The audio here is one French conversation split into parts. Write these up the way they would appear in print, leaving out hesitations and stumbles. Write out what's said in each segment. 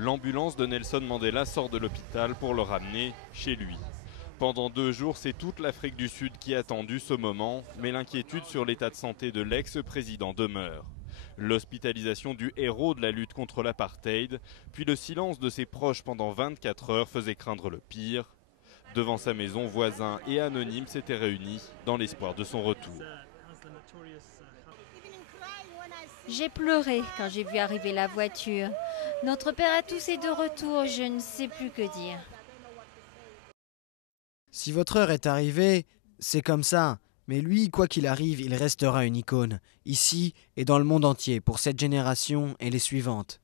L'ambulance de Nelson Mandela sort de l'hôpital pour le ramener chez lui. Pendant 2 jours, c'est toute l'Afrique du Sud qui a attendu ce moment, mais l'inquiétude sur l'état de santé de l'ex-président demeure. L'hospitalisation du héros de la lutte contre l'apartheid, puis le silence de ses proches pendant 24 heures faisait craindre le pire. Devant sa maison, voisins et anonymes s'étaient réunis dans l'espoir de son retour. J'ai pleuré quand j'ai vu arriver la voiture. Notre père à tous est de retour, je ne sais plus que dire. Si votre heure est arrivée, c'est comme ça. Mais lui, quoi qu'il arrive, il restera une icône, ici et dans le monde entier, pour cette génération et les suivantes.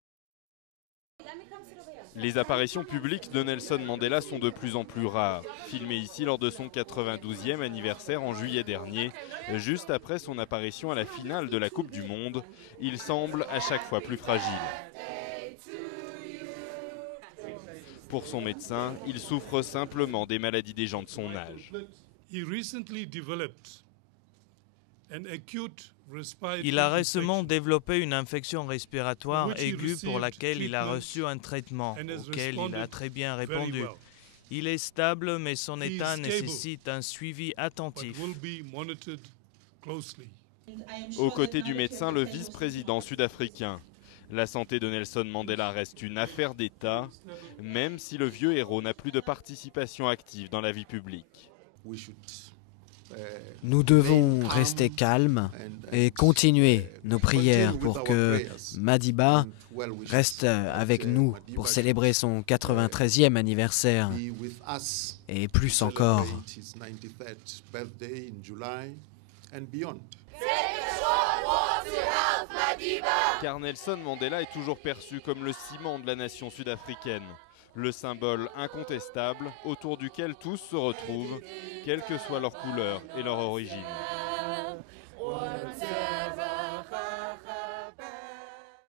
Les apparitions publiques de Nelson Mandela sont de plus en plus rares. Filmé ici lors de son 92e anniversaire en juillet dernier, juste après son apparition à la finale de la Coupe du Monde, il semble à chaque fois plus fragile. Pour son médecin, il souffre simplement des maladies des gens de son âge. Il a récemment développé une infection respiratoire aiguë pour laquelle il a reçu un traitement auquel il a très bien répondu. Il est stable, mais son état nécessite un suivi attentif. Aux côtés du médecin, le vice-président sud-africain. La santé de Nelson Mandela reste une affaire d'État, même si le vieux héros n'a plus de participation active dans la vie publique. Nous devons rester calmes et continuer nos prières pour que Madiba reste avec nous pour célébrer son 93e anniversaire et plus encore. Car Nelson Mandela est toujours perçu comme le ciment de la nation sud-africaine, le symbole incontestable autour duquel tous se retrouvent, quelle que soit leur couleur et leur origine.